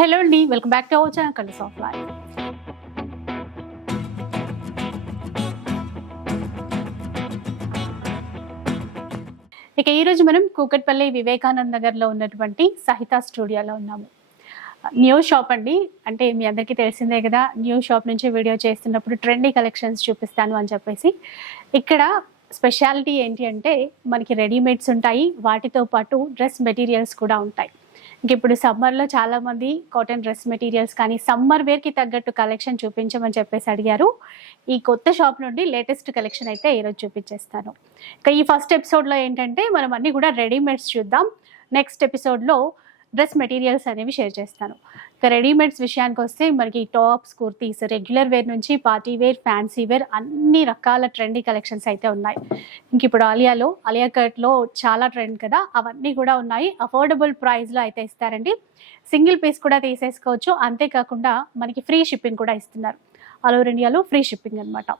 Hello అండి welcome back to our channel colours of life. ఇక ఈరోజు మనం కూకట్పల్లి వివేకానంద నగర్లో ఉన్నటువంటి సహిత స్టూడియోలో ఉన్నాము. న్యూ షాప్ అండి అంటే మీ అందరికీ తెలిసిందే కదా న్యూ షాప్ నుంచి వీడియో చేస్తున్నప్పుడు ట్రెండీ కలెక్షన్స్ చూపిస్తాను అని చెప్పేసి. ఇక్కడ స్పెషాలిటీ ఏంటి అంటే మనకి రెడీమేడ్స్ ఉంటాయి వాటితో పాటు డ్రెస్ మెటీరియల్స్ కూడా ఉంటాయి. ఇంక ఇప్పుడు సమ్మర్లో చాలా మంది కాటన్ డ్రెస్ మెటీరియల్స్ కానీ సమ్మర్ వేర్కి తగ్గట్టు కలెక్షన్ చూపించమని చెప్పేసి అడిగారు. ఈ కొత్త షాప్ నుండి లేటెస్ట్ కలెక్షన్ అయితే ఈరోజు చూపించేస్తాను. ఇక ఈ ఫస్ట్ ఎపిసోడ్లో ఏంటంటే మనం అన్నీ కూడా రెడీమేడ్స్ చూద్దాం. నెక్స్ట్ ఎపిసోడ్లో డ్రెస్ మెటీరియల్స్ అనేవి షేర్ చేస్తాను. ఇక రెడీమేడ్స్ విషయానికి వస్తే మనకి టాప్స్ కుర్తీస్ రెగ్యులర్ వేర్ నుంచి పార్టీ వేర్ ఫ్యాన్సీ వేర్ అన్ని రకాల ట్రెండీ కలెక్షన్స్ అయితే ఉన్నాయి. ఇంక ఇప్పుడు ఆలియాలో అలియాకట్లో చాలా ట్రెండ్ కదా అవన్నీ కూడా ఉన్నాయి. అఫోర్డబుల్ ప్రైస్లో అయితే ఇస్తారండి. సింగిల్ పీస్ కూడా తీసేసుకోవచ్చు. అంతేకాకుండా మనకి ఫ్రీ షిప్పింగ్ కూడా ఇస్తున్నారు. ఆల్ ఓవర్ ఇండియాలో ఫ్రీ షిప్పింగ్ అనమాట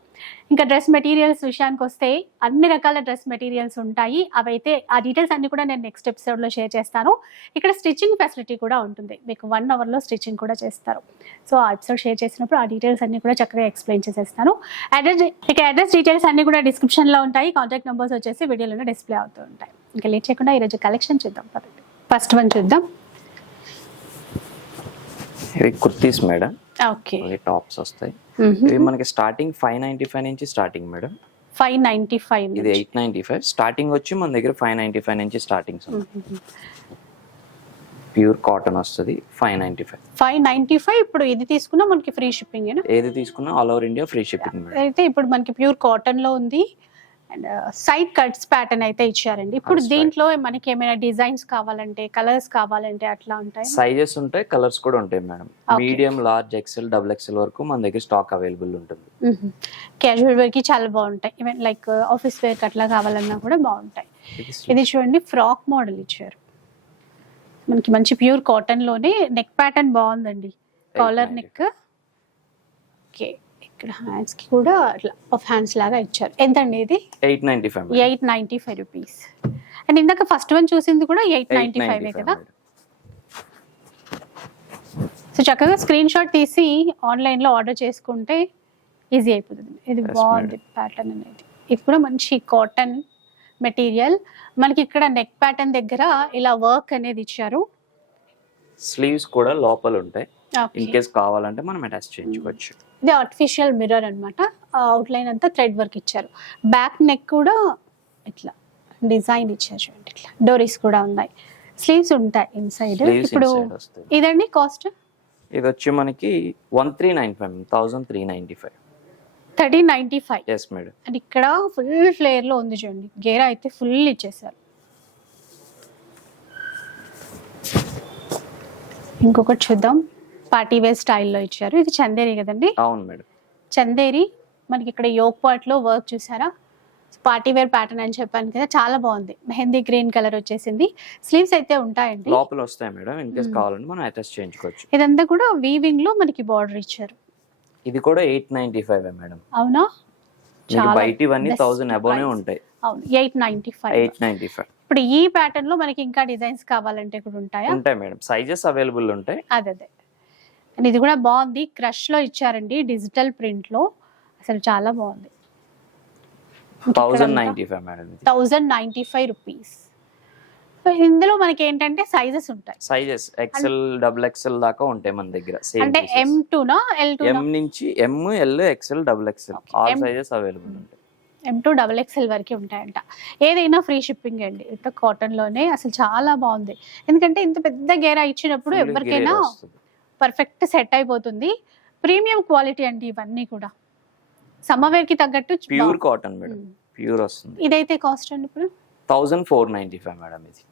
ఇంకా డ్రెస్ మెటీరియల్స్ విషయానికి వస్తే అన్ని రకాల డ్రెస్ మెటీరియల్స్ ఉంటాయి. అవైతే ఆ డీటెయిల్స్ అన్ని కూడా నేను నెక్స్ట్ ఎపిసోడ్లో షేర్ చేస్తాను. ఇక్కడ స్టిచ్చింగ్ ఫెసిలిటీ కూడా ఉంటుంది. మీకు వన్ అవర్లో స్టిచ్చింగ్ కూడా చేస్తారు. సో ఆ ఎపిసోడ్ షేర్ చేసినప్పుడు ఆ డీటెయిల్స్ అన్ని కూడా చక్కగా ఎక్స్ప్లెయిన్ చేసేస్తాను. అడ్రస్ ఇక అడ్రస్ డీటెయిల్స్ అన్ని కూడా డిస్క్రిప్షన్లో ఉంటాయి. కాంటాక్ట్ నెంబర్స్ వచ్చేసి వీడియోలోనే డిస్ప్లే అవుతూ ఉంటాయి. ఇంకా లేట్ చేయకుండా ఈరోజు కలెక్షన్ చూద్దాం ఫస్ట్ వన్ చూద్దాం. ఇవి కుర్తీస్ మేడం. టాప్స్ వస్తాయి. ఇవి మనకి స్టార్టింగ్ ఫైవ్ నైన్టీ ఫైవ్ నుంచి starting madam. Five ninety five ఇది ఎయిట్ నైన్టీ ఫైవ్. స్టార్టింగ్ వచ్చి మన దగ్గర ఫైవ్ నైన్టీ ఫైవ్ నుంచి స్టార్టింగ్స్ ప్యూర్ కాటన్ వస్తుంది five ninety five. Five ninety five ఇప్పుడు ఇది తీసుకున్నా మనకి ఫ్రీ షిప్పింగ్ ఏది తీసుకున్నా all over India free shipping అయితే ఇప్పుడు మనకి ప్యూర్ కాటన్లో ఉంది. అండ్ సైడ్ కట్స్ ప్యాటర్న్ అయితే ఇచ్చారండి. ఇప్పుడు. దీంట్లో మనకి ఏమైనా డిజైన్స్ కావాలంటే కలర్స్ కావాలంటే అట్లా ఉంటాయి? సైజెస్ ఉంటాయి కలర్స్ కూడా ఉంటాయి madam. Medium large XL double XL వరకు మన దగ్గర స్టాక్ అవైలబుల్ ఉంటుంది. క్యాజువల్ వేర్కి చాలా బాగుంటాయి. ఈవెన్ లైక్ ఆఫీస్ వేర్ అట్లా కావాలన్నా కూడా బాగుంటాయి. ఇది చూడండి ఫ్రాక్ మోడల్ ఇచ్చారు. మనకి మంచి ప్యూర్ కాటన్లోనే నెక్ ప్యాటర్న్ బాగుందండి. కాలర్ నెక్ ఓకే ఇక్కడ హ్యాండ్స్కి కూడా అట్లా ఆఫ్ హ్యాండ్స్ లాగా ఇచ్చారు. ఎంతండి ఇది? Eight ninety five eight ninety five rupees. And ఇందాక ఫస్ట్ వన్ చూసింది కూడా ఎయిట్ నైంటీ ఫైవ్ కదా? సో చక్కగా స్క్రీన్ షాట్ తీసి ఆన్లైన్లో ఆర్డర్ చేసుకుంటే ఈజీ అయిపోతుంది. ఇది బాగుంది ప్యాటర్న్ అనేది. ఇది కూడా మంచి కాటన్ మెటీరియల్ మనకి ఇక్కడ నెక్ ప్యాటర్న్ దగ్గర ఇలా వర్క్ అనేది ఇచ్చారు. స్లీవ్స్ కూడా లోపల ఉంటాయి. ఇన్ కేస్ కావాలంటే మనం అటాచ్ చేయించుకోవచ్చు. ఇది ఆర్టిఫిషియల్ మిర్రర్ అనమాట అవుట్లైన్ అంతా థ్రెడ్ వర్క్ ఇచ్చారు. బ్యాక్ నెక్ కూడా ఇట్లా డిజైన్ ఇచ్చారు చూడండి ఇట్లా. డోరీస్ కూడా ఉన్నాయి. స్లీవ్స్ ఉంటాయి ఇన్సైడ్ ఇప్పుడు ఇదండి కాస్ట్ ఇది వచ్చి మనకి one three nine five thousand three ninety five thirteen ninety five yes madam and ఇక్కడ ఫుల్ ఫ్లేయర్లో ఉంది చూడండి. గేరా అయితే ఫుల్ ఇచ్చేసారు. ఇంకొకటి చూద్దాం. పార్టీ వేర్ స్టైల్లో ఇచ్చారు. ఇది చందేరి కదండి? అవును మేడం. చందేరి మనకి ఇక్కడ యోగ్ పార్ట్లో వర్క్ చూసారా? పార్టీ వేర్ ప్యాటర్న్ అని చెప్పాను కదా చాలా బాగుంది. మెహందీ గ్రీన్ కలర్ వచ్చేసింది. స్లీవ్స్ అయితే ఉంటాయండి. లోపల వస్తాయి మేడం. In case. కావాలంటే మనం అటాచ్ చేయించుకోవచ్చు. ఇదంతా కూడా వీవింగ్లో మనకి బార్డర్ ఇచ్చారు. ఇది కూడా ఎయిట్ నైన్టీ ఫైవ్ మేడం. అవునా? బయట ఇవన్నీ థౌసండ్ అబోనే. ఉంటాయి. అవును eight ninety five. Eight ninety five. ఇప్పుడు ఈ ప్యాటర్న్లో మనకి ఇంకా డిజైన్స్ కావాలంటే కూడా ఉంటాయా? ఉంటాయి మేడం. సైజెస్ అవైలబుల్ ఉంటాయి. అదే అదే. అండ్ ఇది కూడా బాగుంది. క్రష్లో ఇచ్చారండి డిజిటల్ ప్రింట్లో. అసలు చాలా బాగుంది. Thousand ninety five rupees so ఇందులో మనకి ఏంటంటే సైజెస్ ఉంటాయి సైజెస్ ఎక్సెల్ డబుల్ ఎక్సెల్ దాకా ఉంటాయి మన దగ్గర అంటే ఎం టూనా ఎల్ టూ ఎం నుంచి M L XL double XL. All M- sizes available ఉంటాయి. ఎం టూ డబల్ ఎక్స్ఎల్ వరకు ఉంటాయంట. ఏదైనా ఫ్రీ షిప్పింగ్ అండి. ఇంత కాటన్లోనే. అసలు చాలా బాగుంది. ఎందుకంటే ఇంత పెద్ద గేరా ఇచ్చినప్పుడు ఎవరికైనా. పర్ఫెక్ట్ సెట్ అయిపోతుంది. ప్రీమియం క్వాలిటీ అండి ఇవన్నీ కూడా. సమ్మవేర్కి తగ్గట్టు ప్యూర్ కాటన్ మేడం. ప్యూర్ వస్తుంది. ఇదైతే కాస్ట్ అండి ఇప్పుడు? Thousand four ninety five madam ఇది.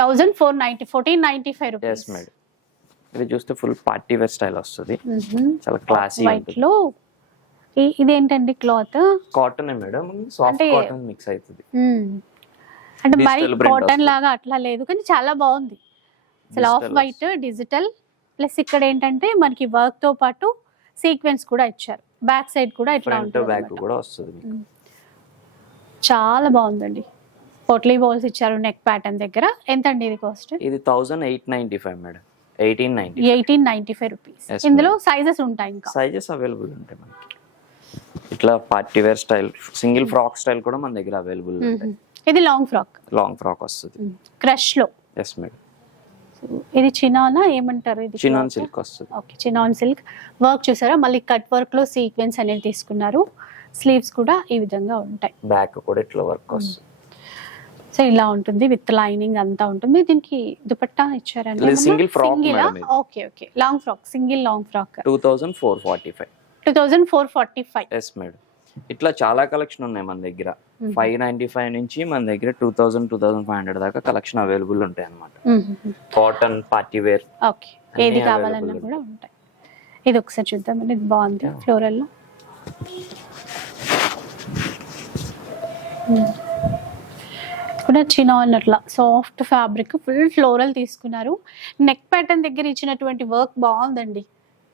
Thousand four ninety fourteen ninety five rupees madam. ఇది చూస్తే ఫుల్ పార్టీ వేర్ స్టైల్ వస్తుంది. చాలా క్లాసీ వైట్లో. ఇదేంటండి cloth cotton madam. Soft cotton mix అవుతుంది అంటే మరి కాటన్. లాగా అట్లా లేదు కానీ చాలా బాగుంది. అసలు ఆఫ్ వైట్ డిజిటల్ ప్లస్ ఇక్కడ ఏంటంటే మనకి వర్క్తో పాటు సీక్వెన్స్ కూడా ఇచ్చారు. బ్యాక్ సైడ్ కూడా ఇట్లా ఉంటుంది. కూడా వస్తుంది. చాలా బాగుందండి. పొట్లీ బౌల్స్ ఇచ్చారు నెక్ ప్యాటర్న్ దగ్గర. ఎంత అండి ఇది కాస్ట్ ఇది thousand eight ninety five madam eighteen ninety eighteen ninety five rupees ఇందులో సైజెస్ ఉంటాయి ఇంకా. సైజెస్ అవైలబుల్ ఉంటాయి మనకి. ఇట్లా party wear style single frock style కూడా మన దగ్గర అవైలబుల్ ఉంటాయి. ఇది లాంగ్ ఫ్రాక్ లాంగ్ ఫ్రాక్ వస్తుంది. క్రష్లో. ఎస్ మేడం ఇది చినానా? ఏమంటారు ఇది? చినాన్ సిల్క్ వస్తుంది. Okay chinon silk. వర్క్ చూసారా? మళ్ళీ కట్ వర్క్లో సీక్వెన్స్ అనేది తీసుకున్నారు. స్లీవ్స్ కూడా ఈ విధంగా ఉంటాయి. బ్యాక్ కూడా ఇట్లా వర్క్ వస్తుంది. సో ఇలా ఉంటుంది విత్ లైనింగ్ అంతా ఉంటుంది. దీనికి దుపట్టా ఇచ్చారండి. madam ఇది. Okay okay long frock single long frock two thousand four forty five two thousand four forty five yes madam ఇట్లా చాలా కలెక్షన్ ఉన్నాయి మన దగ్గర. ఫైవ్ నైన్టీ ఫైవ్ నుంచి మన దగ్గర two thousand two thousand five hundred దాకా కలెక్షన్ అవైలబుల్ ఉంటాయి అన్నమాట. Cotton party wear okay. ఏది కావాలన్నా కూడా ఉంటాయి. ఇది ఒకసారి చూద్దామండి. ఇది బాగుంది ఫ్లోరల్లో కూడా చిన్న అట్లా సాఫ్ట్ ఫ్యాబ్రిక్ ఫుల్ ఫ్లోరల్ తీసుకున్నారు. నెక్ ప్యాటర్న్ దగ్గర ఇచ్చినటువంటి వర్క్ బాగుందండి.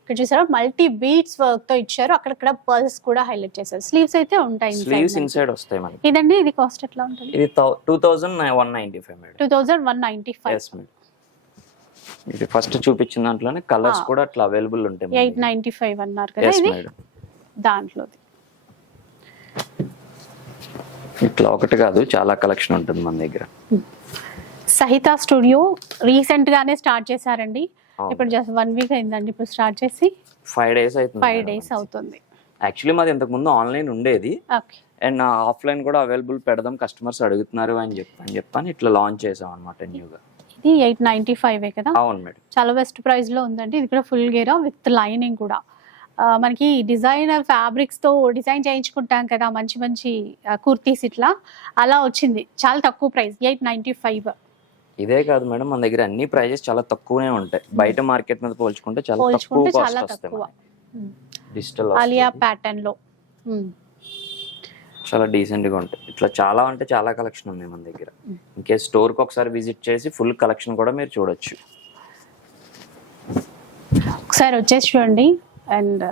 ఇక్కడ చూసారా? మల్టీ బీట్స్ వర్క్తో ఇచ్చారు. అక్కడక్కడ పర్ల్స్ కూడా హైలైట్ చేశారు. స్లీవ్స్ అయితే ఉంటాయి స్లీవ్స్ inside. ఇన్సైడ్ వస్తాయి మనకి. ఇదండి ఇది కాస్ట్ ఎట్లా ఉంటుంది? ఇది two thousand one ninety five madam. Two thousand one ninety five yes madam. ఇది ఫస్ట్ చూపించిన దాంట్లోనే కలర్స్. కూడా అట్లా అవైలబుల్ ఉంటాయి మన ఎయిట్ దగ్గర. నైన్టీ ఫైవ్ అన్నారు కదా ఇది? మేడం. దాంట్లోది. ఇట్లా ఒకటి కాదు చాలా కలెక్షన్ ఉంటుంది మన దగ్గర. సహిత స్టూడియో రీసెంట్ గానే స్టార్ట్ చేశారండి. ఇప్పుడు జస్ట్ వన్ వీక్ అయిందండి. ఇప్పుడు స్టార్ట్ చేసి ఫైవ్ డేస్ అవుతుంది ఫైవ్ డేస్ అవుతుంది. యాక్చువల్లీ మాది ఇంతకు ముందు ఆన్లైన్ ఉండేది అండ్ ఆఫ్లైన్ కూడా అవైలబుల్ పెడదాం కస్టమర్స్ అడుగుతున్నారు అని చెప్పి అని చెప్పని. ఇట్లా లాంచ్ చేసాం అనమాట న్యూగా ఇది ఎయిట్ నైన్టీ ఫైవ్ కదా? అవును మేడం. చాలా బెస్ట్ ప్రైస్లో ఉందండి. ఇది కూడా ఫుల్ గేరా విత్ లైనింగ్ కూడా. మనకి డిజైనర్ ఫ్యాబ్రిక్స్తో డిజైన్ చేయించుకుంటాం కదా మంచి మంచి కుర్తీస్ ఇట్లా. అలా వచ్చింది. చాలా తక్కువ ప్రైస్ ఎయిట్ నైన్టీ ఫైవ్ ఇదే కాదు మేడం మన దగ్గర అన్ని ప్రైజెస్ చాలా తక్కువనే ఉంటాయి. బయట మార్కెట్ మీద పోల్చుకుంటే చాలా తక్కువ పోల్చుకుంటే కాస్ట్ చాలా వస్తాయి తక్కువ. డిజిటల్ ఆలియా ప్యాటర్న్లో ఉమ్. చాలా డీసెంట్గా ఉంటాయి. ఇట్లా చాలా అంటే చాలా కలెక్షన్ ఉంది మన దగ్గర. ఇంకే స్టోర్కి ఒకసారి విజిట్ చేసి ఫుల్ కలెక్షన్ కూడా మీరు చూడొచ్చు. ఒకసారి వచ్చేసి చూడండి. అండ్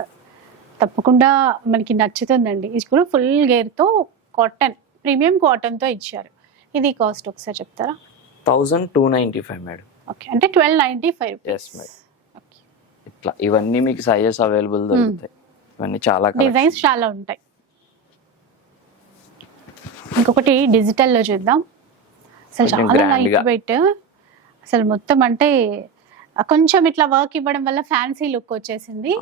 తప్పకుండా మనకి నచ్చుతుందండి. ఇది కూడా ఫుల్ గేర్తో కాటన్ ప్రీమియం కాటన్తో ఇచ్చారు. ఇది కాస్ట్ ఒకసారి చెప్తారా? Thousand two ninety five madam. Okay అంటే twelve ninety five yes madam ఇట్లా ఇవన్నీ మీకు సైజెస్ అవైలబుల్ దొరుకుతాయి. ఇవన్నీ చాలా డిజైన్స్ చాలా ఉంటాయి. ఇంకొకటి డిజిటల్లో చూద్దాం. అసలు చాలా లైట్. వెయిట్ అసలు మొత్తం అంటే కొంచెం ఇట్లా వర్క్ ఇవ్వడం వల్ల ఫ్యాన్సీ లుక్ వచ్చేసింది.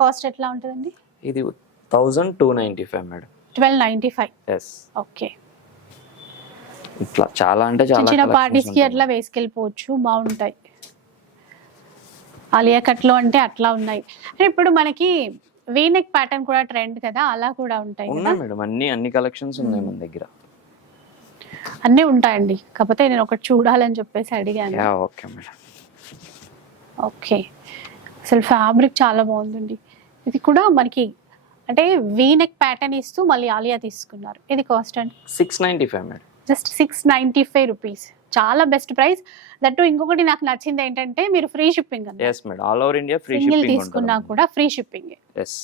కాస్ట్ ఎట్లా ఉంటుందండి? ఇది thousand two ninety five madam. Twelve ninety five. Yes okay ఇట్లా చాలా అంటే చాలా చిన్న పార్టీస్కి. అట్లా వేసుకెళ్ళిపోవచ్చు బాగుంటాయి. ఆలియా కట్లో అంటే అట్లా ఉన్నాయి. ఇప్పుడు మనకి వీనెక్ ప్యాటర్న్ కూడా ట్రెండ్ కదా అలా కూడా ఉంటాయి ఉన్నాయి మేడం అన్ని అన్ని కలెక్షన్స్ ఉన్నాయి మన దగ్గర. అన్నీ ఉంటాయండి. కాకపోతే నేను ఒకటి చూడాలని చెప్పేసి అడిగాను. Okay madam. ఓకే. అసలు ఫ్యాబ్రిక్ చాలా బాగుందండి. ఇది కూడా మనకి అంటే వీనెక్ ప్యాటర్న్ ఇస్తూ మళ్ళీ ఆలియా తీసుకున్నారు. ఇది కాస్ట్ అండి? Six ninety five madam. Just six ninety five rupees. చాలా బెస్ట్ ప్రైస్. దట్టు ఇంకొకటి నాకు నచ్చింది ఏంటంటే మీరు ఫ్రీ షిప్పింగ్ అన్న yes madam all over India free single shipping తీసుకున్నా కూడా ఫ్రీ షిప్పింగ్. ఎస్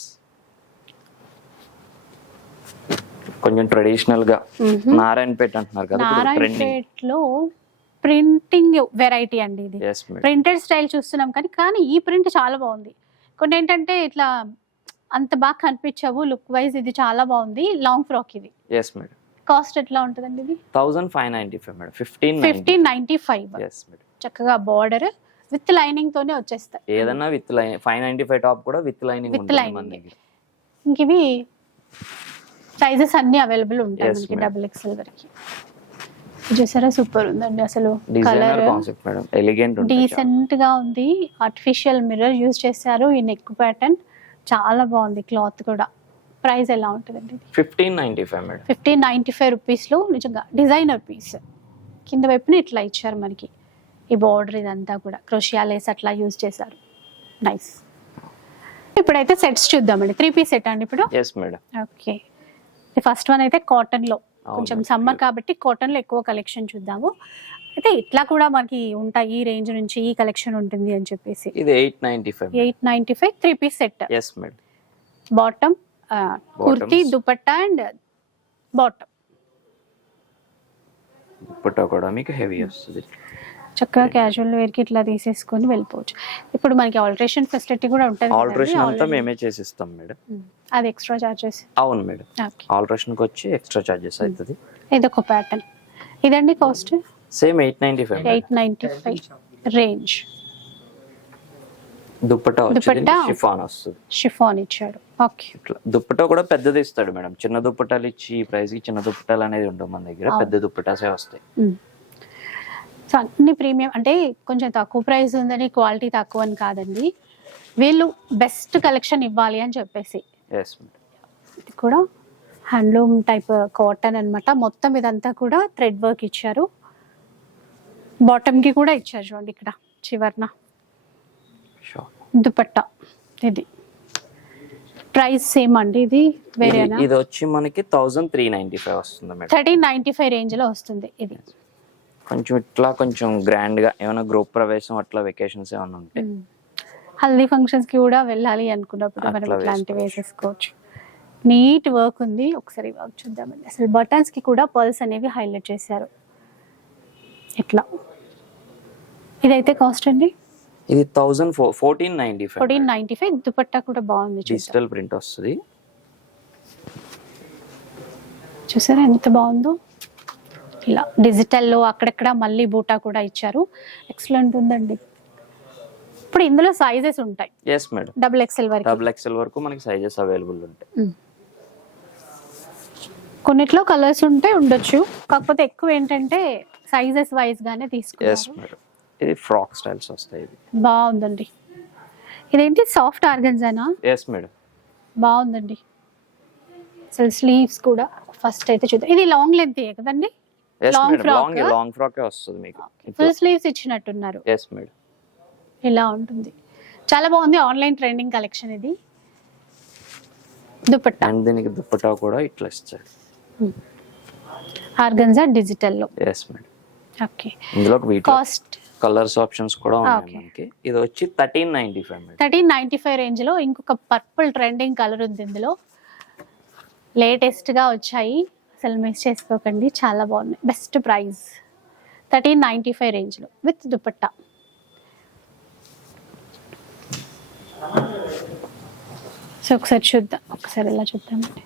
కొంచెం ట్రెడిషనల్గా నారాయణపేట అంటున్నారు కదా ట్రెండింగ్ నారాయణపేట్లో ప్రింటింగ్ వెరైటీ అండి ఇది. ప్రింటెడ్ స్టైల్ చూస్తున్నాం కానీ కానీ ఈ ప్రింట్ చాలా బాగుంది. కొన్ని ఏంటంటే ఇట్లా అంత బాగా కనిపించవు లుక్ వైజ్ ఇది చాలా బాగుంది లాంగ్ ఫ్రాక్ ఇది. ఎస్ మేడం కాస్ట్ ఎట్లా ఉంటుందండి ఇది? Thousand five ninety five madam. Fifteen fifteen ninety five. Yes madam చక్కగా బార్డర్ విత్ లైనింగ్ తోనే వచ్చేస్తాయి. ఏదన్నా with line five ninety five top కూడా విత్ లైనింగ్ lining. దగ్గర. ఇంక ఇవి సైజెస్ అన్ని అవైలబుల్ ఉంటాయి మనకి. డబుల్ ఎక్స్ఎల్ వరకు. చూసారా? సూపర్ ఉందండి అసలు కలర్ ఎలిగెంట్ డీసెంట్గా ఉంది. ఆర్టిఫిషియల్ మిర్రర్ యూజ్ చేశారు. ఈ నెక్ ప్యాటర్న్ చాలా బాగుంది. క్లాత్ కూడా. ప్రైస్ ఎలా ఉంటుందండి fifteen ninety five madam. Fifteen ninety five రూపీస్లో నిజంగా డిజైనర్ పీస్. కింద వైపున ఇట్లా ఇచ్చారు మనకి. ఈ బార్డర్ ఇదంతా కూడా. క్రోషియా లేస్ అట్లా యూజ్ చేశారు. నైస్ ఇప్పుడైతే సెట్స్ చూద్దామండి. త్రీ పీస్ సెట్ అండి ఇప్పుడు? Yes madam okay. First one అయితే కాటన్లో అవును. కొంచెం సమ్మర్ కాబట్టి కాటన్లో ఎక్కువ కలెక్షన్ చూద్దాము. అయితే ఇట్లా కూడా మనకి ఉంటాయి ఈ రేంజ్ నుంచి ఈ కలెక్షన్ ఉంటుంది అని చెప్పేసి. ఇది eight ninety five eight ninety five three piece set. Yes madam bottom kurti dupatta and bottom. పుట్టా కూడా మీకు హెవీ వస్తుంది. చక్కగా క్యాజువల్ వేర్కి ఇట్లా తీసేసుకొని వెళ్ళిపోవచ్చు. ఇప్పుడు మనకి ఆల్టరేషన్ ఫెసిలిటీ కూడా ఉంటుంది ఆల్టరేషన్ అంతా. మేమే చేసిస్తాం మేడం. అది ఎక్స్ట్రా చార్జెస్ అవును మేడం. ఓకే ఆల్టరేషన్కి వచ్చి ఎక్స్ట్రా చార్జెస్ అవుతుంది ఇదొక ప్యాటర్న్ ఇదండి cost same eight ninety five eight ninety five range dupatta వచ్చి దుపట్టా? షిఫాన్ వస్తుంది. షిఫాన్ ఇచ్చాడు ఇట్లా దుప్పటా కూడా పెద్దది ఇస్తాడు మేడం. చిన్న దుప్పటాలు ఇచ్చి ప్రైస్కి చిన్న దుప్పటాలు అనేది ఉండవు మన దగ్గర. పెద్ద దుప్పటాసే వస్తాయి. సో అన్ని ప్రీమియం అంటే కొంచెం తక్కువ ప్రైస్ ఉందని క్వాలిటీ తక్కువ అని కాదండి. వీళ్ళు బెస్ట్ కలెక్షన్ ఇవ్వాలి అని చెప్పేసి. ఇది కూడా హ్యాండ్లూమ్ టైప్ కాటన్ అన్నమాట. మొత్తం ఇదంతా కూడా థ్రెడ్ వర్క్ ఇచ్చారు. బాటమ్కి కూడా ఇచ్చారు చూడండి ఇక్కడ చివర్న. దుపట్టా. ఇది. ప్రైస్ సేమ్ అండి ఇది? వేరేనా? ఇది వచ్చి మనకి థౌజండ్ త్రీ నైన్టీ ఫైవ్ వస్తుంది మేడం. థర్టీన్ నైన్టీ ఫైవ్ రేంజ్లో వస్తుంది ఇది. కొంచెం ఇట్లా కొంచెం గ్రాండ్గా ఏమైనా గ్రూప్ ప్రవేశం అట్లా వెకేషన్స్ ఏమైనా ఉంటే. హల్దీ ఫంక్షన్స్కి కూడా వెళ్ళాలి అనుకున్నప్పుడు మనం ఇట్లాంటివి వేసేసుకోవచ్చు. నీట్ వర్క్ ఉంది. ఒకసారి వర్క్ చూద్దామండి. అసలు బటన్స్కి కూడా పర్ల్స్ అనేవి హైలైట్ చేశారు. ఇట్లా. ఇదైతే కాస్ట్ అండి? ఇది thousand four fourteen ninety five fourteen ninety five dupatta కూడా బాగుంది. డిజిటల్ ప్రింట్ వస్తుంది. చూసారా ఎంత బాగుందో? ఇలా డిజిటల్లో అక్కడక్కడ మళ్ళీ బూటా కూడా ఇచ్చారు. ఎక్సలెంట్ ఉందండి. ఇప్పుడు ఇందులో సైజెస్ ఉంటాయి. ఎస్ మేడం డబుల్ ఎక్స్ఎల్ వరకు. డబుల్ ఎక్స్ఎల్ వరకు మనకి సైజెస్ అవైలబుల్ ఉంటాయి. మ్మ్. కొన్నిట్లో కలర్స్ ఉంటే ఉండొచ్చు. కాకపోతే ఎక్కువ ఏంటంటే సైజెస్ వైజ్ గానే తీసుకున్నారు. ఇది ఫ్రాక్ స్టైల్స్ వస్తాయి ఇది బాగుందండి. ఇదేంటి? సాఫ్ట్ ఆర్గన్జానా? ఎస్ మేడం బాగుందండి. అసలు స్లీవ్స్ కూడా ఫస్ట్ అయితే చూద్దాం. ఇది లాంగ్ లెంత్ కదండి? Yes Long madam frock? Long long frock వస్తుంది మీకు. ఫుల్ స్లీవ్స్ ఇచ్చినట్టున్నారు. ఎస్ మేడం ఇలా ఉంటుంది. చాలా బాగుంది ఆన్లైన్ ట్రెండింగ్ కలెక్షన్ ఇది. దుపట్టా. అండ్ దీనికి దుప్పటా కూడా ఇట్లా ఇస్తాడు ఆర్గన్జా డిజిటల్లో. ఎస్ మేడం ఓకే ఇందులో కాస్ట్ కలర్స్ ఆప్షన్స్ కూడా ఉన్నాయి. మనకి. ఇది వచ్చి thirteen ninety five thirteen ninety five రేంజ్లో ఇంకొక పర్పుల్ ట్రెండింగ్ కలర్ ఉంది ఇందులో. లేటెస్ట్గా వచ్చాయి. అసలు మిస్ చేసుకోకండి. చాలా బాగున్నాయి. Best price. Thirteen ninety five రేంజ్లో విత్ దుపట్టా. సో ఒకసారి చూద్దాం. ఒకసారి ఇలా చూద్దామండి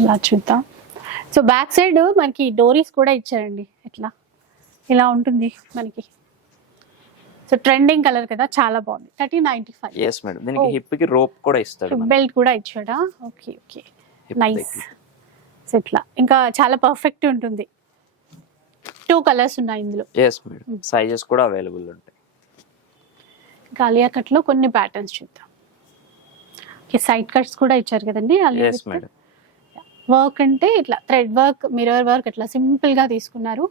ఇలా చూద్దాం? సో బ్యాక్ సైడ్ మనకి డోరీస్ కూడా ఇచ్చారండి. ఇట్లా ఇలా ఉంటుంది మనకి. సో ట్రెండింగ్ కలర్ కదా చాలా బాగుంది. Thirty ninety five. Yes madam దీనికి Oh. హిప్కి రోప్ కూడా ఇస్తాడు బెల్ట్ కూడా ఇచ్చాడా? Okay okay nice. సో ఇట్లా ఇంకా చాలా పర్ఫెక్ట్ ఉంటుంది. టూ కలర్స్ ఉన్నాయి ఇందులో. ఎస్ మేడం సైజెస్ కూడా అవైలబుల్ ఉంటాయి. గాలియా కట్లో కొన్ని ప్యాటర్న్స్ చూద్దాం. ఓకే సైడ్ కట్స్ కూడా ఇచ్చారు కదండి ఎస్ మేడం వర్క్ అంటే ఇట్లా థ్రెడ్ వర్క్ మిరర్ వర్క్ ఇట్లా సింపుల్గా తీసుకున్నారు.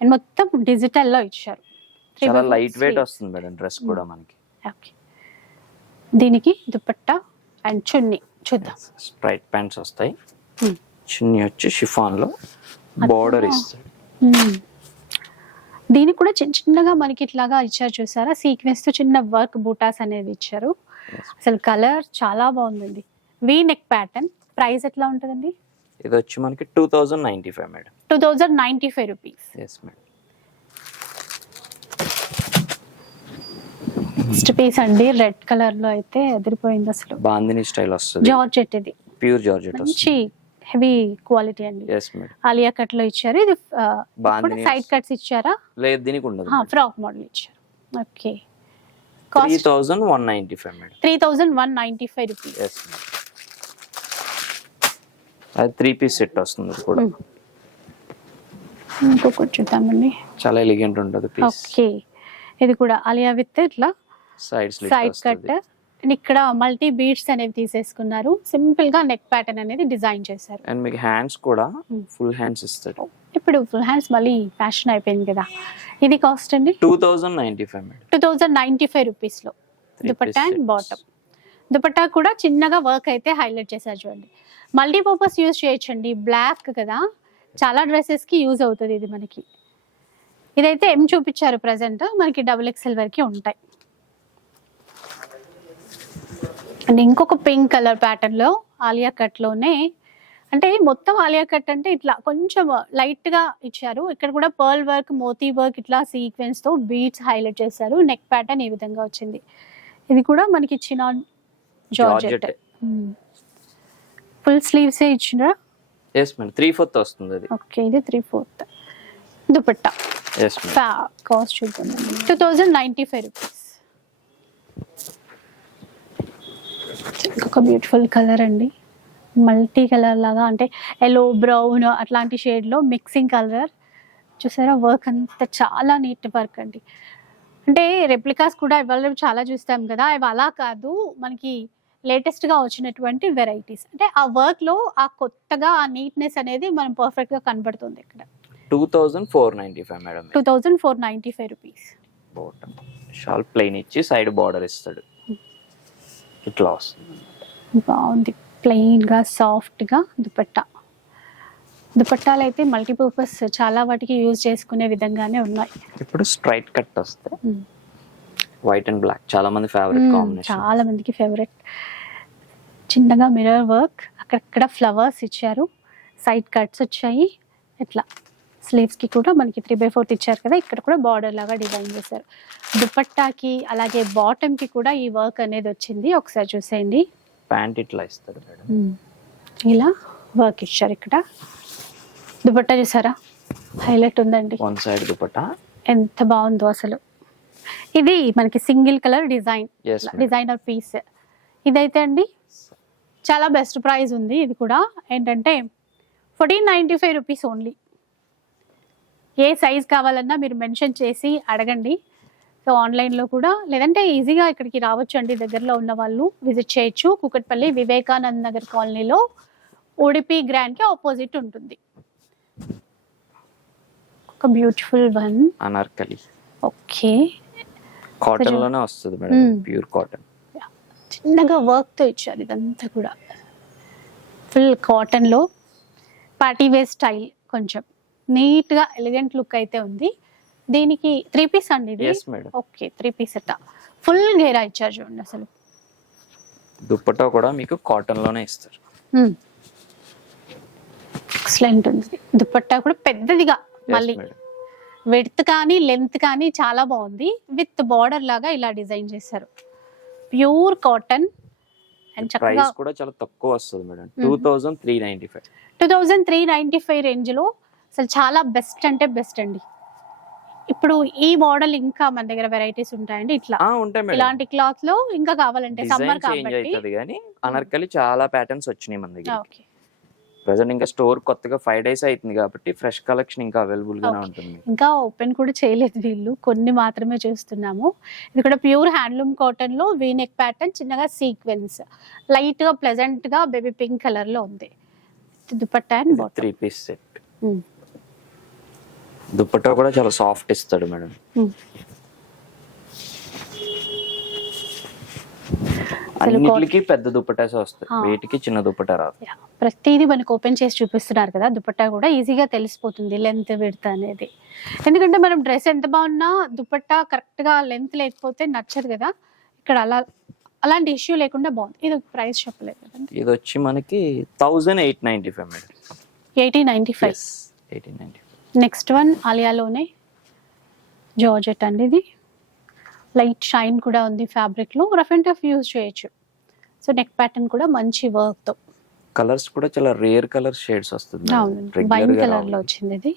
అండ్ మొత్తం డిజిటల్లో ఇచ్చారు. చాలా లైట్ వెయిట్ వస్తుంది మేడం డ్రెస్ కూడా మనకి. ఓకే దీనికి దుపట్టా అండ్ చున్నీ. చూద్దాం. స్ట్రైట్ ప్యాంట్స్ వస్తాయి. Hmm. చున్నీ వచ్చి షిఫాన్లో బార్డర్ ఇస్తాడు. మ్మ్. దీనికి కూడా చిన్న చిన్నగా మనకి ఇట్లాగా ఇచ్చారు చూసారా? సీక్వెన్స్తో చిన్న వర్క్ బూటాస్ అనేది ఇచ్చారు. అసలు కలర్ చాలా బాగుందండి. వీ నెక్ ప్యాటర్న్ ప్రైస్ ఎట్లా ఉంటుందండి? ఇది వచ్చి మనకి two thousand ninety five madam. Two thousand ninety five rupees. Yes madam next piece అండి రెడ్ కలర్లో అయితే ఎదిరిపోయింది అసలు. బాందిని స్టైల్ వస్తుంది. జార్జెట్ ఇది. ప్యూర్ జార్జెట్ మంచి హెవీ క్వాలిటీ అండి. ఎస్ మేడం ఆలియా కట్లో ఇచ్చారు. ఇది బాందిని సైడ్ కట్స్ ఇచ్చారా? లేదు దీనికి ఉండదు ఫ్రాక్ మోడల్ ఇచ్చారు. Okay three thousand one ninety five madam. Three thousand one ninety five rupees. Yes madam అది త్రీ పీస్ సెట్ వస్తుంది కూడా. ఇంకొకటి చూద్దామండి. చాలా ఎలిగెంట్ ఉంటుంది పీస్ ఓకే. ఇది కూడా ఆలియా విత్ ఇట్లా సైడ్ సైడ్ కట్ అండ్ ఇక్కడ మల్టీ బీడ్స్ అనేవి తీసేసుకున్నారు. సింపుల్గా నెక్ ప్యాటర్న్ అనేది డిజైన్ చేశారు. అండ్ మీకు హ్యాండ్స్ కూడా. ఫుల్ హ్యాండ్స్ ఇస్తాడు ఇప్పుడు ఫుల్ హ్యాండ్స్ మళ్ళీ ఫ్యాషన్ అయిపోయింది కదా. ఇది కాస్ట్ అండి? Two thousand ninety five two thousand ninety five రూపీస్లో Three dupatta and. Bottom dupatta కూడా చిన్నగా వర్క్ అయితే హైలైట్ చేశారు చూడండి. మల్టీపర్పస్ యూజ్ చేయొచ్చండి. బ్లాక్ కదా. చాలా డ్రెస్సెస్కి యూజ్ అవుతుంది ఇది మనకి. ఇదైతే ఎం చూపించారు ప్రజెంట్ మనకి డబుల్ ఎక్స్ఎల్ వరకు ఉంటాయి. అండ్ ఇంకొక పింక్ కలర్ ప్యాటర్న్లో ఆలియా కట్లోనే అంటే మొత్తం ఆలియా కట్ అంటే ఇట్లా కొంచెం లైట్గా ఇచ్చారు. ఇక్కడ కూడా పర్ల్ వర్క్ మోతీ వర్క్ ఇట్లా సీక్వెన్స్తో బీట్స్ హైలైట్ చేశారు. నెక్ ప్యాటర్న్ ఈ విధంగా వచ్చింది. ఇది కూడా మనకి ఇచ్చిన జార్జెట్ ఫుల్ స్లీవ్స్ ఇచ్చిన? ఎస్ మేడం త్రీ ఫోర్త్ వస్తుంది అది. ఓకే ఇది three fourth dupatta. Yes cost చూద్దాం two thousand ninety five rupees ఒక బ్యూటిఫుల్ కలర్ అండి. మల్టీ కలర్ లాగా అంటే ఎల్లో బ్రౌన్ అట్లాంటి షేడ్లో మిక్సింగ్ కలర్ చూసారా? వర్క్ అంతా చాలా నీట్ వర్క్ అండి. అంటే రెప్లికాస్ కూడా ఇవాళ చాలా చూస్తాం కదా. అవి అలా కాదు మనకి లేటెస్ట్గా వచ్చినటువంటి వెరైటీస్ అంటే ఆ వర్క్లో ఆ కొత్తగా ఆ నీట్నెస్ అనేది మనం పర్ఫెక్ట్గా కనబడుతుంది ఇక్కడ. Two thousand four ninety five madam two thousand four ninety five rupees bottom shawl plain ఇచ్చి సైడ్ బార్డర్ ఇస్తాడు. ఇట్లా వస్తుంది బాగుంది. ప్లెయిన్గా సాఫ్ట్గా దుపట్టా. దుపట్టాలు అయితే మల్టీపర్పస్ చాలా వాటికి యూజ్ చేసుకునే విధంగానే ఉన్నాయి. ఇప్పుడు స్ట్రైట్ కట్ వస్తాయి Mm. వైట్ అండ్ బ్లాక్ చాలా మంది ఫేవరెట్ కాంబినేషన్ చాలా మందికి ఫేవరెట్ చిన్నగా మిర్రర్ వర్క్ అక్కడక్కడ ఫ్లవర్స్ ఇచ్చారు. సైడ్ కట్స్ వచ్చాయి. ఇట్లా స్లీవ్స్కి కూడా మనకి త్రీ బై ఫోర్త్ ఇచ్చారు కదా ఇక్కడ కూడా బార్డర్ లాగా డిజైన్ చేశారు. దుపట్టాకి అలాగే బాటమ్కి కూడా ఈ వర్క్ అనేది వచ్చింది. ఒకసారి చూసేయండి. ప్యాంట్ ఇట్లా మేడం. మ్మ్. ఇలా వర్క్ ఇచ్చారు ఇక్కడ. దుపట్టా చూసారా? హైలైట్ ఉందండి. One side dupatta. ఎంత బాగుందో అసలు. ఇది మనకి single colour design designer piece. ఇదైతే అండి చాలా బెస్ట్ ప్రైస్ ఉంది ఇది కూడా. ఏంటంటే fourteen ninety five rupees only. ఏ సైజ్ కావాలన్నా మీరు మెన్షన్ చేసి అడగండి. సో ఆన్లైన్లో కూడా లేదంటే ఈజీగా ఇక్కడికి రావచ్చు అండి దగ్గరలో ఉన్న వాళ్ళు విజిట్ చేయొచ్చు. కుకట్పల్లి వివేకానంద్ నగర్ కాలనీలో ఉడిపి గ్రాండ్కి ఆపోజిట్ ఉంటుంది. ఒక బ్యూటిఫుల్ వన్. అనార్కలి. ఓకే. కాటన్లోనే వస్తుంది మేడం. ప్యూర్ కాటన్ చిన్నగా వర్క్తో ఇచ్చారు ఇదంతా కూడా. ఫుల్ కాటన్లో పార్టీ వేర్ స్టైల్ కొంచెం. నీట్గా ఎలిగెంట్ లుక్ అయితే ఉంది. దీనికి త్రీ పీస్ అండి ఓకే త్రీ పీస్ అట్ట. ఫుల్ గేరా ఇచ్చారు చూడండి అసలు. దుప్పట్టా కూడా మీకు కాటన్లోనే ఇస్తారు. ఎక్సలెంట్ ఉంది. దుపట్టా కూడా పెద్దదిగా మళ్ళీ విడ్త్ కానీ లెంత్ కానీ చాలా బాగుంది. విత్ బార్డర్ లాగా ఇలా డిజైన్ చేశారు. ప్యూర్ కాటన్ అండ్ చక్కగా కూడా చాలా తక్కువ వస్తుంది madam. Two thousand three ninety five two thousand three ninety five రేంజ్లో అసలు చాలా బెస్ట్ అంటే బెస్ట్ అండి. ఇప్పుడు ఈ మోడల్ ఇంకా మన దగ్గర వెరైటీస్ ఉంటాయండి ఇట్లా. ఇలాంటి క్లాత్లో ఇంకా కావాలంటే సమ్మర్ కాబట్టి. కానీ అనార్కలి చాలా ప్యాటర్న్స్ వచ్చినాయి మన దగ్గర ఓకే. ప్రజెంట్ ఇంకా స్టోర్ కొత్తగా ఫైవ్ డేస్ అవుతుంది కాబట్టి ఫ్రెష్ కలెక్షన్ ఇంకా అవైలబుల్ గానే. ఉంటుంది. ఇంకా ఓపెన్ కూడా చేయలేదు వీళ్ళు. కొన్ని మాత్రమే చూస్తున్నాము. ఇది కూడా ప్యూర్ హ్యాండ్లూమ్ కాటన్లో వీనెక్ ప్యాటర్న్ చిన్నగా సీక్వెన్స్. లైట్గా ప్లెజెంట్గా బేబీ పింక్ కలర్లో ఉంది. Dupatta and three piece set dupatta కూడా చాలా సాఫ్ట్ ఇస్తాడు మేడం. అన్నిటికి పెద్ద దుప్పటాసే వస్తాయి. వీటికి చిన్న దుప్పటా రాదు. ప్రతిదీ మనకు ఓపెన్ చేసి చూపిస్తున్నారు కదా దుపట్టా కూడా ఈజీగా తెలిసిపోతుంది లెంత్ విడత అనేది. ఎందుకంటే మనం డ్రెస్ ఎంత బాగున్నా దుపట్టా కరెక్ట్గా లెంత్ లేకపోతే నచ్చదు కదా. ఇక్కడ అలా అలాంటి ఇష్యూ లేకుండా బాగుంది. ఇది ప్రైస్ చెప్పలేదు కదండి ఇది వచ్చి మనకి thousand eight ninety five madam eighty ninety five eighteen ninety next one ఆలియాలోనే georgette అండి ఇది. లైట్ షైన్ కూడా ఉంది ఫ్యాబ్రిక్లో రఫ్ అండ్ టఫ్ యూజ్ చేయొచ్చు. సో నెక్ ప్యాటర్న్ కూడా మంచి వర్క్తో కలర్స్ కూడా చాలా రేర్ కలర్ షేడ్స్ వస్తుంది. అవును వైన్ కలర్లో వచ్చింది ఇది.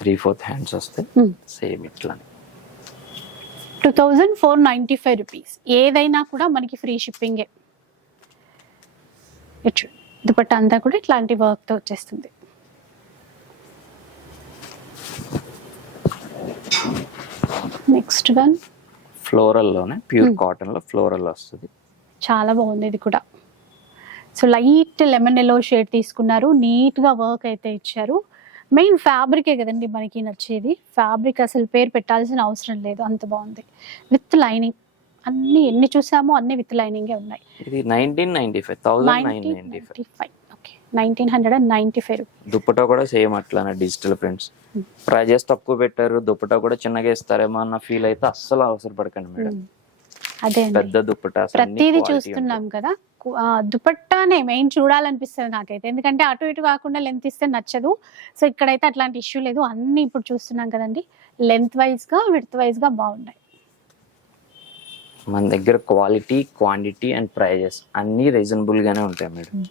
త్రీ ఫోర్త్ హ్యాండ్స్ వస్తాయి Hmm. సేమ్ ఇట్లా two thousand four ninety five rupees ఏదైనా కూడా మనకి ఫ్రీ షిప్పింగే. ఇటు దుపట్టా అంతా కూడా ఇట్లాంటి వర్క్తో వచ్చేస్తుంది. నెక్స్ట్ వన్ ఫ్లోరల్లోనే ప్యూర్ Hmm. కాటన్లో ఫ్లోరల్ వస్తుంది. చాలా బాగుంది ఇది కూడా. So light lemon yellow shade తీసుకున్నారు. నీట్గా వర్క్ అయితే ఇచ్చారు. మెయిన్ ఫ్యాబ్రికే కదండి మనకి నచ్చేది? ఫ్యాబ్రిక్ అసలు పేరు పెట్టాల్సిన అవసరం లేదు. అంత బాగుంది. విత్ లైనింగ్ అన్ని ఎన్ని చూసామో అన్ని విత్ లైనింగే ఉన్నాయి. ఇది nineteen ninety five thousand ninety five nineteen hundred and ninety five dupatta కూడా సేమ్ అట్లానే డిజిటల్ ప్రింట్స్. Hmm. ప్రైజెస్ తక్కువ పెట్టారు. దుప్పటా కూడా చిన్నగా ఇస్తారేమో అన్న ఫీల్ అయితే అస్సలు అవసరపడకండి మేడం. అదే అండి. పెద్ద దుప్పటాస్ అన్ని ప్రతిదీ చూస్తున్నాం కదా. దుపట్టానే మెయిన్ చూడాలనిపిస్తుంది నాకైతే. ఎందుకంటే అటు ఇటు కాకుండా లెంత్ ఇస్తే నచ్చదు. సో ఇక్కడైతే అట్లాంటి ఇష్యూ లేదు. అన్ని ఇప్పుడు చూస్తున్నాం కదండి. లెంత్ వైజ్గా విడ్త్ వైజ్గా బాగున్నాయి. మన దగ్గర క్వాలిటీ క్వాంటిటీ అండ్ ప్రైజెస్ అన్ని రీజనబుల్ గానే ఉంటాయి మేడం.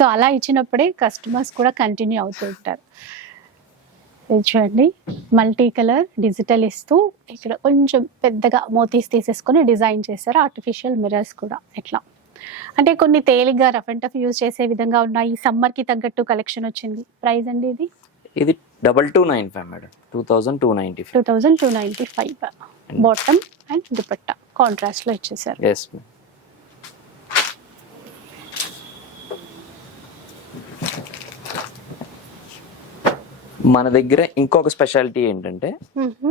సో అలా ఇచ్చినప్పుడే కస్టమర్స్ కూడా కంటిన్యూ అవుతూ ఉంటారు. చూడండి. మల్టీ కలర్ డిజిటల్ ఇస్తూ ఇక్కడ కొంచెం పెద్దగా మోతీస్ తీసేసుకొని డిజైన్ చేశారు. ఆర్టిఫిషియల్ మిరర్స్ కూడా ఇట్లా. అంటే కొన్ని తేలిగ్గా రఫ్ అండ్ టఫ్ యూజ్ చేసే విధంగా ఉన్నాయి. సమ్మర్కి తగ్గట్టు కలెక్షన్ వచ్చింది. ప్రైస్ అండి ఇది? ఇది double two nine five madam. Two thousand two ninety five. Two thousand two ninety five. Bottom and dupatta కాంట్రాస్ట్లో ఇచ్చేసారు. ఎస్ మన దగ్గర ఇంకొక స్పెషాలిటీ ఏంటంటే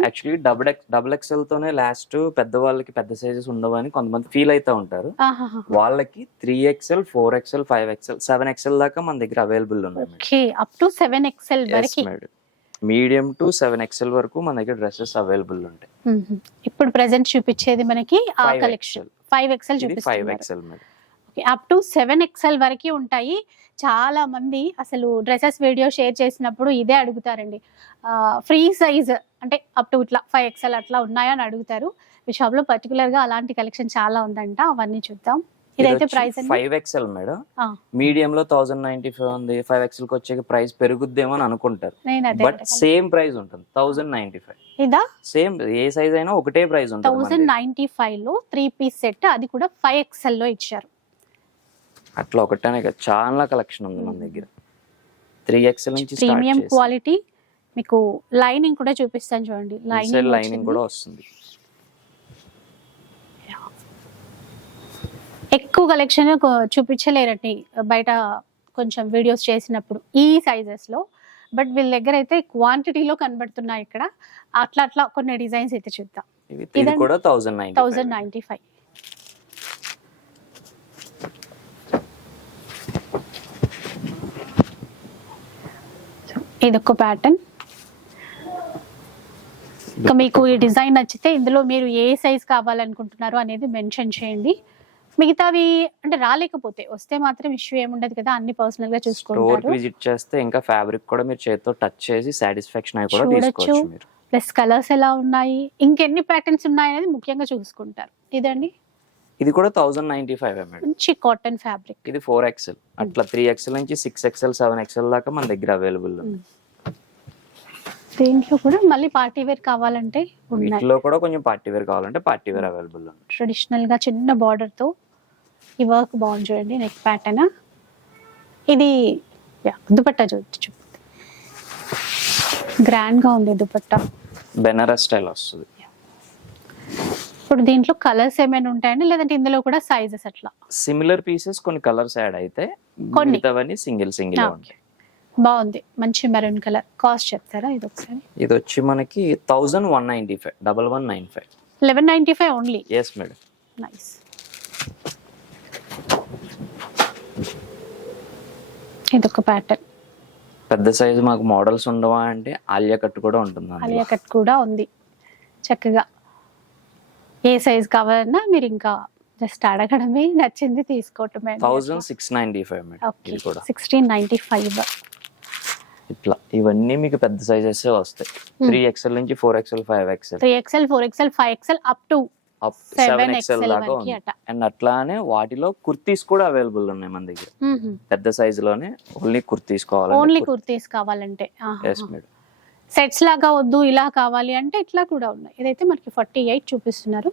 actually double X double XL తోనే లాస్ట్ పెద్దవాళ్ళకి పెద్ద సైజెస్ ఉండవని కొంతమంది ఫీల్ అవుతా ఉంటారు. వాళ్ళకి three XL four XL five XL seven XL దాకా మన దగ్గర అవైలబుల్ ఉన్నాయి up to seven XL medium to seven XL వరకు. మన దగ్గర డ్రెస్సెస్ అవైలబుల్ ఉంటాయి. ఇప్పుడు ప్రెసెంట్ చూపించేది మనకి ఆ collection. Five XL five XL madam up to seven XL వరకు ఉంటాయి. చాలా మంది అసలు డ్రెస్సెస్ వీడియో షేర్ చేసినప్పుడు ఇదే అడుగుతారండి. ఫ్రీ సైజ్ అంటే అప్ టు ఇట్లా ఫైవ్ ఎక్స్ఎల్ అట్లా ఉన్నాయా అని అడుగుతారు. ఈ షాప్లో పర్టికులర్గా అలాంటి కలెక్షన్ చాలా ఉందంట. అవన్నీ చూద్దాం. ఇదైతే price five XL madam. Medium లో థౌసండ్ నైన్టీ ఫైవ్ ఉంది. ఫైవ్ ఎక్స్ఎల్కి వచ్చే ప్రైస్ పెరుగుద్దేమో అని అనుకుంటారు. బట్ సేమ్ ప్రైస్ ఉంటుంది. థౌసండ్ నైన్టీ ఫైవ్ ఇదా? సేమ్ ఏ సైజ్ అయినా ఒకటే ప్రైస్ ఉంటుంది దగ్గర. నైన్టీ ఫైవ్లో త్రీ పీస్ సెట్ అది కూడా ఫైవ్ ఎక్స్ఎల్లో ఇచ్చారు. అట్లా ఒకటేనే కదా. చాలా కలెక్షన్ ఉంది మన దగ్గర. త్రీ ఎక్స్ఎల్ నుంచి ప్రీమియం క్వాలిటీ మీకు లైనింగ్ కూడా చూపిస్తాను చూడండి. లైనింగ్ లైనింగ్ కూడా వస్తుంది. ఎక్కువ కలెక్షన్ చూపించలేరండి బయట కొంచెం వీడియోస్ చేసినప్పుడు ఈ సైజెస్లో. బట్ వీళ్ళ దగ్గర అయితే క్వాంటిటీలో కనబడుతున్నాయి ఇక్కడ. అట్లా అట్లా కొన్ని డిజైన్స్ అయితే చూద్దాం. ఇది? కూడా థౌజండ్ నైన్టీ ఫైవ్ ఇదొక ప్యాటర్న్ ఇంకా మీకు ఈ డిజైన్ నచ్చితే ఇందులో మీరు ఏ సైజ్ కావాలనుకుంటున్నారో అనేది మెన్షన్ చేయండి. మిగతావి అంటే రాలేకపోతే వస్తే మాత్రం ఇష్యూ ఏముండదు కదా అన్ని పర్సనల్గా చూసుకుంటారు. విజిట్ చేస్తే ఇంకా ఫ్యాబ్రిక్ కూడా మీరు చేతితో టచ్ చేసి సాటిస్ఫాక్షన్ అయి కూడా చూడొచ్చు. తీసుకోవచ్చు మీరు. ప్లస్ కలర్స్ ఎలా ఉన్నాయి ఇంకెన్ని ప్యాటర్న్స్ ఉన్నాయి అనేది ముఖ్యంగా చూసుకుంటారు. ఇదండి. ఇది కూడా థౌసండ్ నైన్టీ ఫైవ్ మంచి కాటన్ ఫ్యాబ్రిక్ ఇది ఫోర్ ఎక్స్ఎల్. అట్లా త్రీ ఎక్స్ఎల్ నుంచి సిక్స్ ఎక్స్ఎల్ సెవెన్ ఎక్స్ఎల్ దాకా మన దగ్గర అవైలబుల్ ఉంది. దీంట్లో కూడా మళ్ళీ పార్టీ వేర్ కావాలంటే వీటిలో కూడా కొంచెం పార్టీ వేర్ కావాలంటే పార్టీ వేర్ అవైలబుల్ ఉంది. ట్రెడిషనల్గా చిన్న బార్డర్తో ఈ వర్క్ బాగుంది చూడండి నెక్ ప్యాటర్న్ ఇది యా, దుపట్టా చూడొచ్చు గ్రాండ్గా ఉంది దుపట్టా. బెనారస్ స్టైల్ వస్తుంది. ఇప్పుడు దీంట్లో కలర్స్ ఏమైనా ఉంటాయండి? లేదంటే ఇందులో కూడా సైజెస్ అట్లా సిమిలర్ పీసెస్ కొన్ని కలర్స్ యాడ్ అయితే కొన్ని. మిగతావన్నీ సింగిల్ సింగిల్ Ah, ఉంటాయి. బాగుంది. మంచి మెరూన్ కలర్ కాస్ట్ చెప్తారా ఇది ఒకసారి? ఇది వచ్చి మనకి thousand one ninety five double one nine five eleven ninety five only yes madam nice ఇదొక ప్యాటర్న్ పెద్ద సైజు మాకు మోడల్స్ ఉండవా అంటే ఆలియా కట్ కూడా ఉంటుంది. ఆలియా కట్ కూడా ఉంది. చక్కగా. ఏ సైజ్ కావాలన్నా మీరు ఇంకా జస్ట్ అడగడమే నచ్చింది తీసుకోవటమే thousand six ninety five madam. Sixteen ninety five ఇట్లా ఇవన్నీ మీకు పెద్ద సైజెస్ వస్తాయి. త్రీ ఎక్స్ఎల్ నుంచి four XL five XL. Three XL four XL five XL up to seven XL దాకా ఉంది. అండ్ అట్లానే వాటిలో కుర్తీస్ కూడా అవైలబుల్ ఉన్నాయి మన దగ్గర. పెద్ద సైజ్లోనే ఓన్లీ కుర్తీస్ ఓన్లీ కావాలి కుర్తీస్ కావాలంటే. ఎస్ మేడం సెట్స్ లాగా వద్దు ఇలా కావాలి అంటే ఇట్లా కూడా ఉన్నాయి. ఇదైతే మనకి ఫార్టీ ఎయిట్ చూపిస్తున్నారు.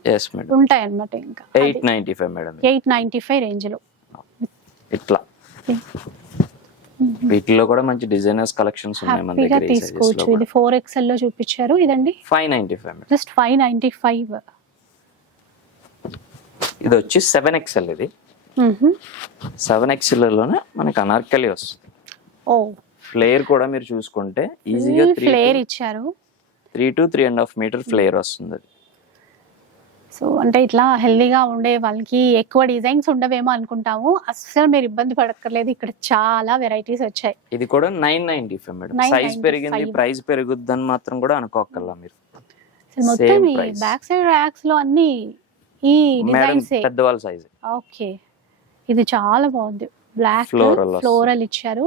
ఉంటాయి అన్నమాట ఇంకా. Eight ninety five madam eight ninety five రేంజ్లో ఇట్లా. వీటిలో కూడా మంచి డిజైనర్స్ కలెక్షన్స్ ఉన్నాయి మన దగ్గర తీసుకోవచ్చు. ఇది ఫోర్ ఎక్స్ఎల్లో చూపించారు. ఇదండి? Five ninety five madam just five ninety five. ఇది వచ్చి సెవెన్ ఎక్స్ఎల్ ఇది. సెవెన్ ఎక్స్ఎల్లోనే మనకి అనార్కలి వస్తుంది. ఓ ఫ్లేర్ కూడా మీరు చూసుకుంటే ఈజీగా ఫ్లేర్ ఇచ్చారు. Three to three and half metre flare వస్తుంది. అది సో అంటే ఇట్లా హెల్దీగా ఉండే వాళ్ళకి ఎక్కువ డిజైన్స్ ఉండవేమో అనుకుంటాము. అస్సలు మీరు ఇబ్బంది పడక్కర్లేదు. ఇక్కడ చాలా వెరైటీస్ వచ్చాయి. ఇది కూడా nine ninety five madam. 995. Size పెరిగింది ప్రైస్ పెరుగుద్దని మాత్రం కూడా అనుకోకల్లా మీరు. అసలు మొత్తం ఈ. బ్యాక్ సైడ్ ర్యాక్స్లో అన్ని ఈ డిజైన్స్ పెద్దవాళ్ళ సైజ్ ఓకే ఇది చాలా బాగుంది. బ్లాక్. ఫ్లోరల్ ఇచ్చారు.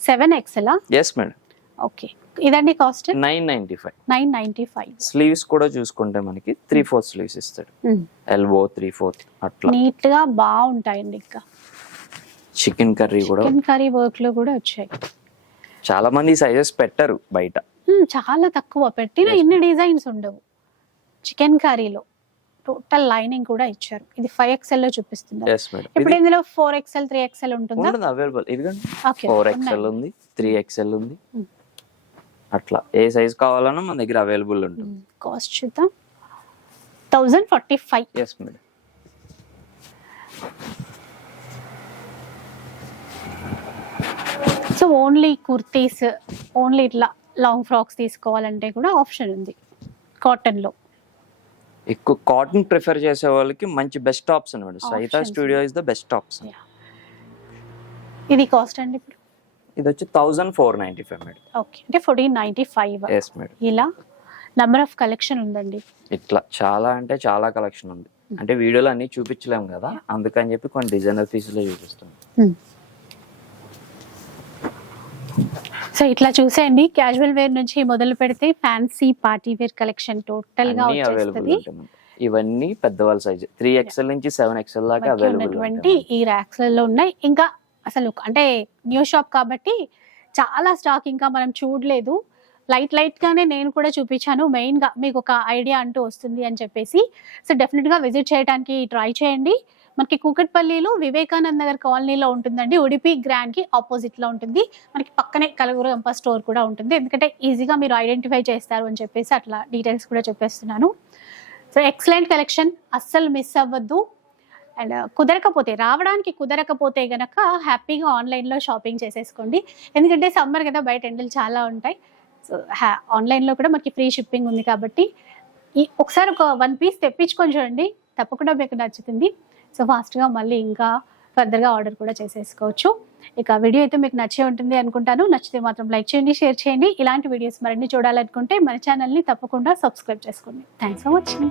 Seven XL? Yes madam okay. ఇదండి cost? Nine ninety five. Nine ninety five. Sleeves కూడా చూసుకుంటే మనకి త్రీ ఫోర్త్ స్లీవ్స్ ఇస్తాడు ఎల్బో త్రీ ఫోర్త్ అట్లా. నీట్గా బాగుంటాయండి ఇంకా. చికెన్ కర్రీ కూడా. చికెన్ కర్రీ వర్క్లో కూడా వచ్చాయి. చాలా మంది సైజెస్ పెట్టరు బయట. మ్మ్, చాలా తక్కువ. పెట్టిన. ఇన్ని డిజైన్స్ ఉండవు. చికెన్ కర్రీలో టోటల్ లైనింగ్ కూడా ఇచ్చారు. ఇది ఫైవ్ ఎక్స్ఎల్లో మేడం ఇప్పుడు ఇందులో ఫోర్ ఎక్స్ఎల్ త్రీ ఎక్స్ఎల్ ఉంటుందా? అవైలబుల్ ఇదిగోండి. ఫోర్ ఎక్స్ఎల్ ఉంది త్రీ ఎక్స్ఎల్ ఉంది. Mm. అట్లా. ఏ సైజ్ కావాలన్నా మన దగ్గర అవైలబుల్ ఉంటుంది. కాస్ట్ చూద్దాం. Thousand forty five yes madam so only kurtis only ఇట్లా లాంగ్ ఫ్రాక్స్ తీసుకోవాలంటే కూడా ఆప్షన్ ఉంది. కాటన్లో. ఎక్కువ కాటన్ ప్రిఫర్ చేసే వాళ్ళకి మంచి best option madam Saitha. Studio is the best option. ఇది కాస్ట్ అండి ఇప్పుడు? ఇది వచ్చి thousand four ninety five madam. Okay అంటే fourteen ninety five yes madam. ఇలా? నంబర్ ఆఫ్ కలెక్షన్ ఉందండి? ఇట్లా చాలా అంటే చాలా కలెక్షన్ ఉంది. అంటే వీడియోలో అన్ని చూపించలేము కదా? అందుకని చెప్పి కొన్ని డిజైనర్ పీసులే చూపిస్తాం సో ఇట్లా చూసేయండి. క్యాజువల్ వేర్ నుంచి మొదలు పెడితే ఫ్యాన్సీ పార్టీ వేర్ కలెక్షన్ టోటల్గా వచ్చేస్తుంది. ఇవన్నీ పెద్దవాళ్ళ సైజ్ త్రీ ఎక్స్ఎల్ నుంచి సెవెన్ ఎక్స్ఎల్ దాకా అవైలబుల్ ఉన్నటువంటి ఈ ర్యాక్స్లో ఉన్నాయి. ఇంకా అసలు అంటే న్యూ షాప్ కాబట్టి చాలా స్టాక్ ఇంకా మనం చూడలేదు. లైట్ లైట్ గానే నేను కూడా చూపించాను. మెయిన్గా మీకు ఒక ఐడియా అంటూ వస్తుంది అని చెప్పేసి. సో డెఫినెట్గా విజిట్ చేయడానికి ట్రై చేయండి. మనకి కూకట్పల్లిలో వివేకానంద నగర్ కాలనీలో ఉంటుందండి. ఉడిపి గ్రాండ్కి ఆపోజిట్లో ఉంటుంది. మనకి పక్కనే కలగూరు గంప స్టోర్ కూడా ఉంటుంది. ఎందుకంటే ఈజీగా మీరు ఐడెంటిఫై చేస్తారు అని చెప్పేసి అట్లా డీటెయిల్స్ కూడా చెప్పేస్తున్నాను. So excellent collection. అస్సలు మిస్ అవ్వద్దు. అండ్ కుదరకపోతే రావడానికి కుదరకపోతే గనక హ్యాపీగా ఆన్లైన్లో షాపింగ్ చేసేసుకోండి. ఎందుకంటే సమ్మర్ కదా బయట ఎండలు చాలా ఉంటాయి. సో హ్యా ఆన్లైన్లో కూడా మనకి ఫ్రీ షిప్పింగ్ ఉంది కాబట్టి ఈ ఒకసారి ఒక వన్ పీస్ తెప్పించుకొని చూడండి. తప్పకుండా మీకు నచ్చుతుంది. సో ఫాస్ట్గా మళ్ళీ ఇంకా ఫర్దర్గా ఆర్డర్ కూడా చేసేసుకోవచ్చు. ఇక వీడియో అయితే మీకు నచ్చే ఉంటుంది అనుకుంటాను. నచ్చితే మాత్రం లైక్ చేయండి షేర్ చేయండి. ఇలాంటి వీడియోస్ మరిన్ని చూడాలనుకుంటే మన ఛానల్ని తప్పకుండా సబ్స్క్రైబ్ చేసుకోండి. Thanks for watching.